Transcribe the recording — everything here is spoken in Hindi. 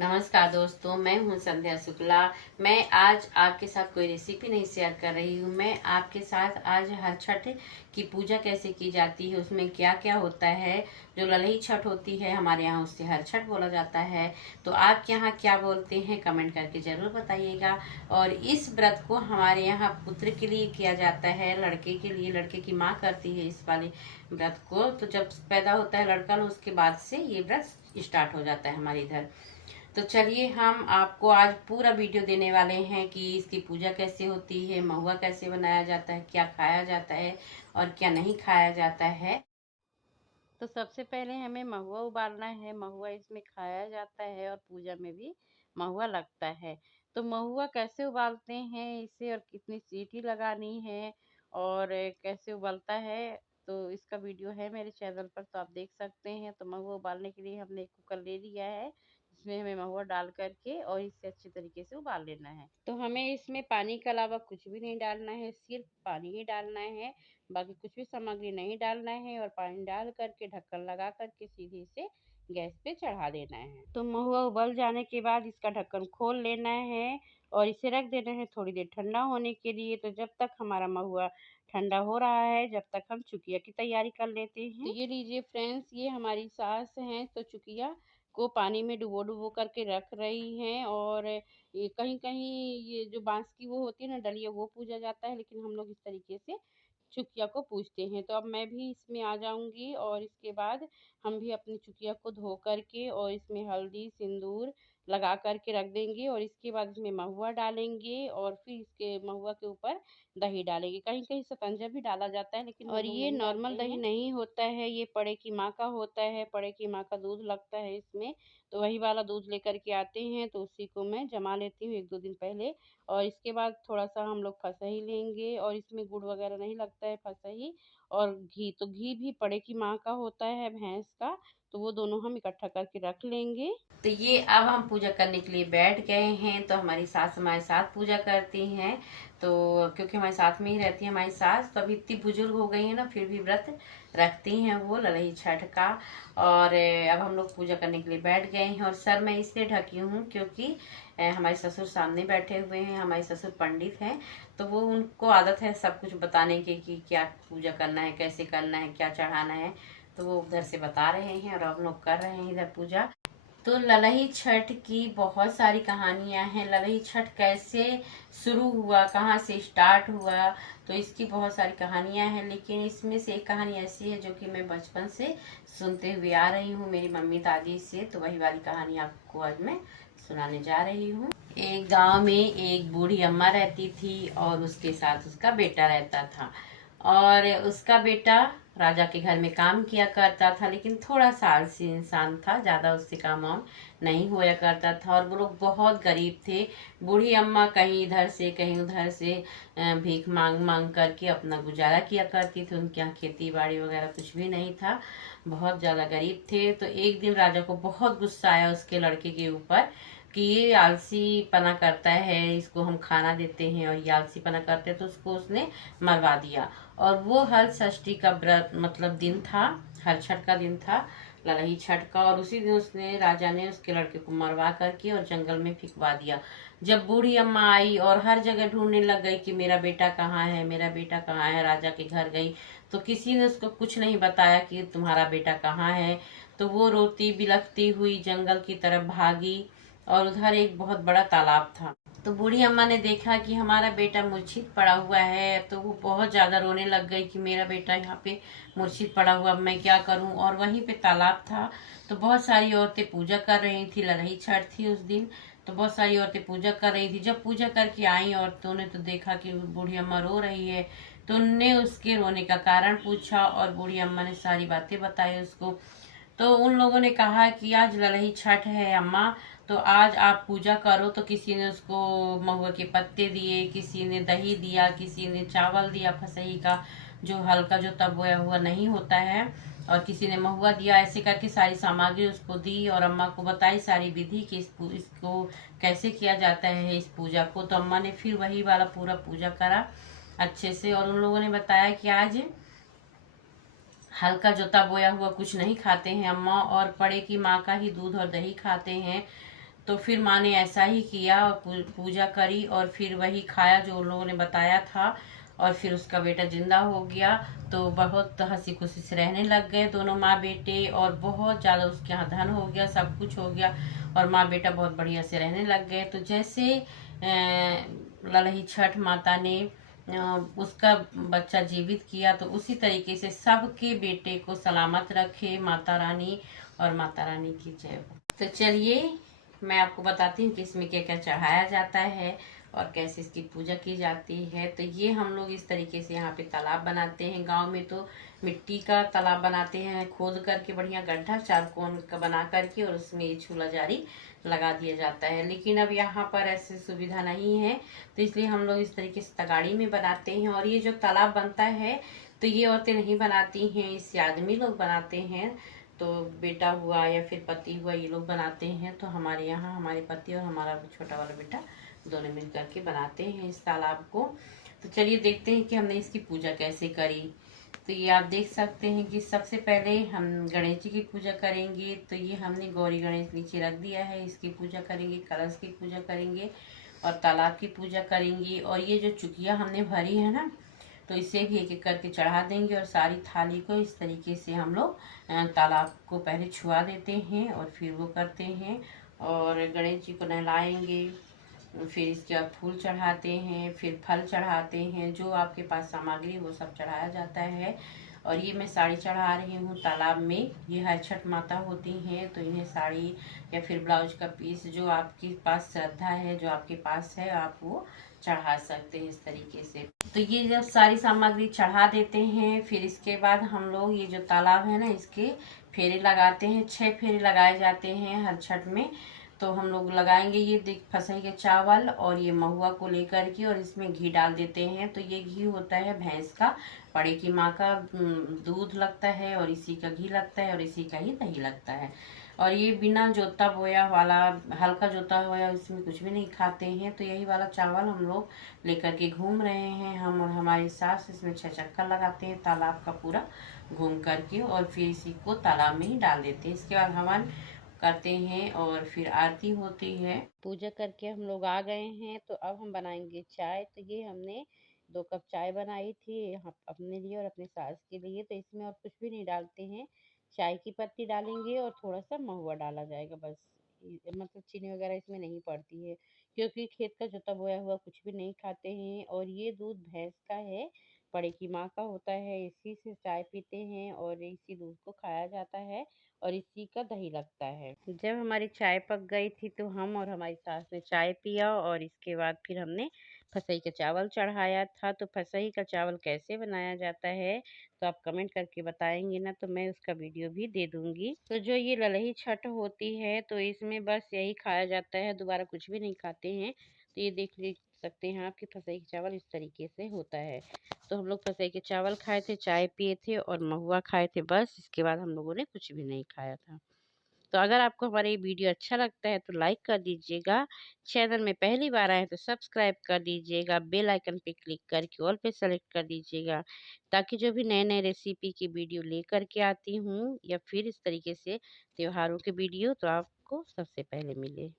नमस्कार दोस्तों, मैं हूं संध्या शुक्ला। मैं आज आपके साथ कोई रेसिपी नहीं शेयर कर रही हूं। मैं आपके साथ आज हर छठ की पूजा कैसे की जाती है, उसमें क्या क्या होता है। जो ललई छठ होती है हमारे यहाँ, उससे हर छठ बोला जाता है। तो आपके यहाँ क्या बोलते हैं, कमेंट करके जरूर बताइएगा। और इस व्रत को हमारे यहाँ पुत्र के लिए किया जाता है, लड़के के लिए। लड़के की माँ करती है इस वाले व्रत को। तो जब पैदा होता है लड़का, उसके बाद से ये व्रत स्टार्ट हो जाता है हमारे इधर। तो चलिए, हम आपको आज पूरा वीडियो देने वाले हैं कि इसकी पूजा कैसे होती है, महुआ कैसे बनाया जाता है, क्या खाया जाता है और क्या नहीं खाया जाता है। तो सबसे पहले हमें महुआ उबालना है। महुआ इसमें खाया जाता है और पूजा में भी महुआ लगता है। तो महुआ कैसे उबालते हैं इसे, और कितनी सीटी लगानी है और कैसे उबलता है, तो इसका वीडियो है मेरे चैनल पर, तो आप देख सकते हैं। तो महुआ उबालने के लिए हमने एक कुकर ले लिया है, इसमें हमें महुआ डाल करके और इसे अच्छे तरीके से उबाल लेना है। तो हमें इसमें पानी के अलावा कुछ भी नहीं डालना है, सिर्फ पानी ही डालना है। बाकी कुछ भी सामग्री नहीं डालना है। और पानी डाल करके ढक्कन लगा करके सीधे से गैस पे चढ़ा देना है। तो महुआ उबल जाने के बाद इसका ढक्कन खोल लेना है और इसे रख देना है थोड़ी देर ठंडा होने के लिए। तो जब तक हमारा महुआ ठंडा हो रहा है, जब तक हम चुकिया की तैयारी कर लेते हैं। तो ये लीजिए फ्रेंड्स, ये हमारी सास हैं, तो चुकिया को पानी में डुबो डुबो करके रख रही हैं। और ये कहीं कहीं ये जो बांस की वो होती है ना डलिया, वो पूजा जाता है, लेकिन हम लोग इस तरीके से चुकिया को पूजते हैं। तो अब मैं भी इसमें आ जाऊंगी और इसके बाद हम भी अपनी चुकिया को धो करके और इसमें हल्दी सिंदूर लगा करके रख देंगे। और इसके बाद इसमें महुआ डालेंगे और फिर इसके महुआ के ऊपर दही डालेंगे। कहीं कहीं शकंजा भी डाला जाता है, लेकिन और ये नॉर्मल दही नहीं होता है, ये पड़े की माँ का होता है। पड़े की माँ का दूध लगता है इसमें, तो वही वाला दूध लेकर के आते हैं। तो उसी को मैं जमा लेती हूँ 1-2 दिन पहले। और इसके बाद थोड़ा सा हम लोग फसही लेंगे, और इसमें गुड़ वगैरह नहीं लगता है, फसही और घी। तो घी भी पड़े की माँ का होता है, भैंस का। तो वो दोनों हम इकट्ठा करके रख लेंगे। तो ये अब हम पूजा करने के लिए बैठ गए हैं। तो हमारी सास हमारे साथ पूजा करती हैं। तो क्योंकि हमारे साथ में ही रहती है हमारी सास, तो अभी इतनी बुजुर्ग हो गई है ना, फिर भी व्रत रखती हैं वो ललई छठ का। और अब हम लोग पूजा करने के लिए बैठ गए हैं। और सर मैं इसलिए ढकी हूँ क्योंकि हमारे ससुर सामने बैठे हुए हैं। हमारे ससुर पंडित हैं, तो वो उनको आदत है सब कुछ बताने की कि क्या पूजा करना है, कैसे करना है, क्या चढ़ाना है। तो वो उधर से बता रहे हैं और हम लोग कर रहे हैं इधर पूजा। तो ललई छठ की बहुत सारी कहानियां हैं। ललई छठ कैसे शुरू हुआ, कहाँ से स्टार्ट हुआ, तो इसकी बहुत सारी कहानियां हैं। लेकिन इसमें से एक कहानी ऐसी है जो कि मैं बचपन से सुनते हुए आ रही हूँ मेरी मम्मी दादी से। तो वही वाली कहानी आपको आज मैं सुनाने जा रही हूँ। एक गांव में एक बूढ़ी अम्मा रहती थी और उसके साथ उसका बेटा रहता था। और उसका बेटा राजा के घर में काम किया करता था, लेकिन थोड़ा सा आलसी इंसान था, ज्यादा उससे काम वाम नहीं होया करता था। और वो लोग बहुत गरीब थे। बूढ़ी अम्मा कहीं इधर से कहीं उधर से भीख मांग मांग करके अपना गुजारा किया करती थी। उनके यहाँ खेती बाड़ी वगैरह कुछ भी नहीं था, बहुत ज्यादा गरीब थे। तो एक दिन राजा को बहुत गुस्सा आया उसके लड़के के ऊपर कि ये आलसी पना करता है, इसको हम खाना देते हैं और ये आलसी पना करते हैं। तो उसको उसने मरवा दिया। और वो हल षष्ठी का व्रत मतलब दिन था, हर छठ का दिन था, ललई छठ का। और उसी दिन उसने राजा ने उसके लड़के को मरवा करके और जंगल में फिकवा दिया। जब बूढ़ी अम्मा आई और हर जगह ढूंढने लग गई कि मेरा बेटा कहाँ है, मेरा बेटा कहाँ है, राजा के घर गई तो किसी ने उसको कुछ नहीं बताया कि तुम्हारा बेटा कहाँ है। तो वो रोती बिलखती हुई जंगल की तरफ भागी और उधर एक बहुत बड़ा तालाब था। तो बूढ़ी अम्मा ने देखा कि हमारा बेटा मूर्छित पड़ा हुआ है। तो वो बहुत ज्यादा रोने लग गई कि मेरा बेटा यहाँ पे मूर्छित पड़ा हुआ, अब मैं क्या करूं। और वहीं पे तालाब था। तो बहुत सारी औरतें पूजा कर रही थी, ललई छठ थी उस दिन। तो बहुत सारी औरतें पूजा कर रही थी। जब पूजा करके आई औरतों ने तो देखा कि बूढ़ी अम्मा रो रही है। तो उनने उसके रोने का कारण पूछा और बूढ़ी अम्मा ने सारी बातें बताई उसको। तो उन लोगों ने कहा कि आज ललई छठ है अम्मा, तो आज आप पूजा करो। तो किसी ने उसको महुआ के पत्ते दिए, किसी ने दही दिया, किसी ने चावल दिया फसही का, जो हल्का जो तब बोया हुआ नहीं होता है, और किसी ने महुआ दिया। ऐसे करके सारी सामग्री उसको दी और अम्मा को बताई सारी विधि कि इसको कैसे किया जाता है इस पूजा को। तो अम्मा ने फिर वही वाला पूरा पूजा करा अच्छे से। और उन लोगों ने बताया कि आज हल्का जोता बोया हुआ कुछ नहीं खाते हैं अम्मा, और पड़े की माँ का ही दूध और दही खाते हैं। तो फिर माँ ने ऐसा ही किया और पूजा करी और फिर वही खाया जो उन लोगों ने बताया था, और फिर उसका बेटा जिंदा हो गया। तो बहुत हंसी खुशी से रहने लग गए दोनों माँ बेटे, और बहुत ज्यादा उसके यहाँ धन हो गया, सब कुछ हो गया, और माँ बेटा बहुत बढ़िया से रहने लग गए। तो जैसे ललही छठ माता ने उसका बच्चा जीवित किया, तो उसी तरीके से सबके बेटे को सलामत रखे माता रानी, और माता रानी की जय हो। तो चलिए मैं आपको बताती हूँ कि इसमें क्या क्या चढ़ाया जाता है और कैसे इसकी पूजा की जाती है। तो ये हम लोग इस तरीके से यहाँ पे तालाब बनाते हैं। गांव में तो मिट्टी का तालाब बनाते हैं, खोद करके बढ़िया गड्ढा चारकोन का बना करके, और उसमें ये झूला जारी लगा दिया जाता है। लेकिन अब यहाँ पर ऐसी सुविधा नहीं है, तो इसलिए हम लोग इस तरीके से तगाड़ी में बनाते हैं। और ये जो तालाब बनता है तो ये औरतें नहीं बनाती हैं, इससे आदमी लोग बनाते हैं। तो बेटा हुआ या फिर पति हुआ, ये लोग बनाते हैं। तो हमारे यहाँ हमारे पति और हमारा छोटा वाला बेटा दोनों मिल करके बनाते हैं इस तालाब को। तो चलिए देखते हैं कि हमने इसकी पूजा कैसे करी। तो ये आप देख सकते हैं कि सबसे पहले हम गणेश जी की पूजा करेंगे। तो ये हमने गौरी गणेश नीचे रख दिया है, इसकी पूजा करेंगे, कलश की पूजा करेंगे और तालाब की पूजा करेंगे। और ये जो चुकिया हमने भरी है ना, तो इसे भी एक एक करके चढ़ा देंगे, और सारी थाली को इस तरीके से हम लोग तालाब को पहले छुआ देते हैं और फिर वो करते हैं। और गणेश जी को नहलाएंगे, फिर इसके बाद फूल चढ़ाते हैं, फिर फल चढ़ाते हैं, जो आपके पास सामग्री वो सब चढ़ाया जाता है। और ये मैं साड़ी चढ़ा रही हूँ तालाब में। ये हर छठ माता होती हैं, तो इन्हें साड़ी या फिर ब्लाउज का पीस, जो आपके पास श्रद्धा है, जो आपके पास है, आप वो चढ़ा सकते हैं इस तरीके से। तो ये जब सारी सामग्री चढ़ा देते हैं, फिर इसके बाद हम लोग ये जो तालाब है ना, इसके फेरे लगाते हैं। 6 फेरे लगाए जाते हैं हर छठ में। तो हम लोग लगाएंगे ये देख फसई के चावल और ये महुआ को लेकर के, और इसमें घी डाल देते हैं। तो ये घी होता है भैंस का, बड़े की माँ का दूध लगता है, और इसी का घी लगता है, और इसी का ही दही लगता है। और ये बिना जोता बोया वाला, हल्का जोता हुआ इसमें कुछ भी नहीं खाते हैं। तो यही वाला चावल हम लोग लेकर के घूम रहे हैं, हम और हमारी सास इसमें 6 चक्कर लगाते हैं तालाब का पूरा घूम करके, और फिर इसी को तालाब में ही डाल देते हैं। इसके बाद हवन करते हैं और फिर आरती होती है। पूजा करके हम लोग आ गए हैं, तो अब हम बनाएंगे चाय। तो ये हमने 2 कप चाय बनाई थी अपने लिए और अपने सास के लिए। तो इसमें और कुछ भी नहीं डालते हैं, चाय की पत्ती डालेंगे और थोड़ा सा महुआ डाला जाएगा बस। मतलब चीनी वगैरह इसमें नहीं पड़ती है, क्योंकि खेत का जोता बोया हुआ कुछ भी नहीं खाते हैं। और ये दूध भैंस का है, बड़े की माँ का होता है, इसी से चाय पीते हैं और इसी दूध को खाया जाता है, और इसी का दही लगता है। जब हमारी चाय पक गई थी, तो हम और हमारी सास ने चाय पिया, और इसके बाद फिर हमने फसई का चावल चढ़ाया था। तो फसई का चावल कैसे बनाया जाता है तो आप कमेंट करके बताएंगे ना, तो मैं उसका वीडियो भी दे दूंगी। तो जो ये ललही छठ होती है, तो इसमें बस यही खाया जाता है, दोबारा कुछ भी नहीं खाते हैं। तो ये देख ले सकते हैं आपकी फसई का चावल इस तरीके से होता है। तो हम लोग फसई के चावल खाए थे, चाय पिए थे और महुआ खाए थे, बस इसके बाद हम लोगों ने कुछ भी नहीं खाया था। तो अगर आपको हमारा ये वीडियो अच्छा लगता है तो लाइक कर दीजिएगा, चैनल में पहली बार आए तो सब्सक्राइब कर दीजिएगा, बेल आइकन पे क्लिक करके ऑल पे सेलेक्ट कर दीजिएगा, ताकि जो भी नए नए रेसिपी की वीडियो लेकर के आती हूँ या फिर इस तरीके से त्योहारों के वीडियो, तो आपको सबसे पहले मिले।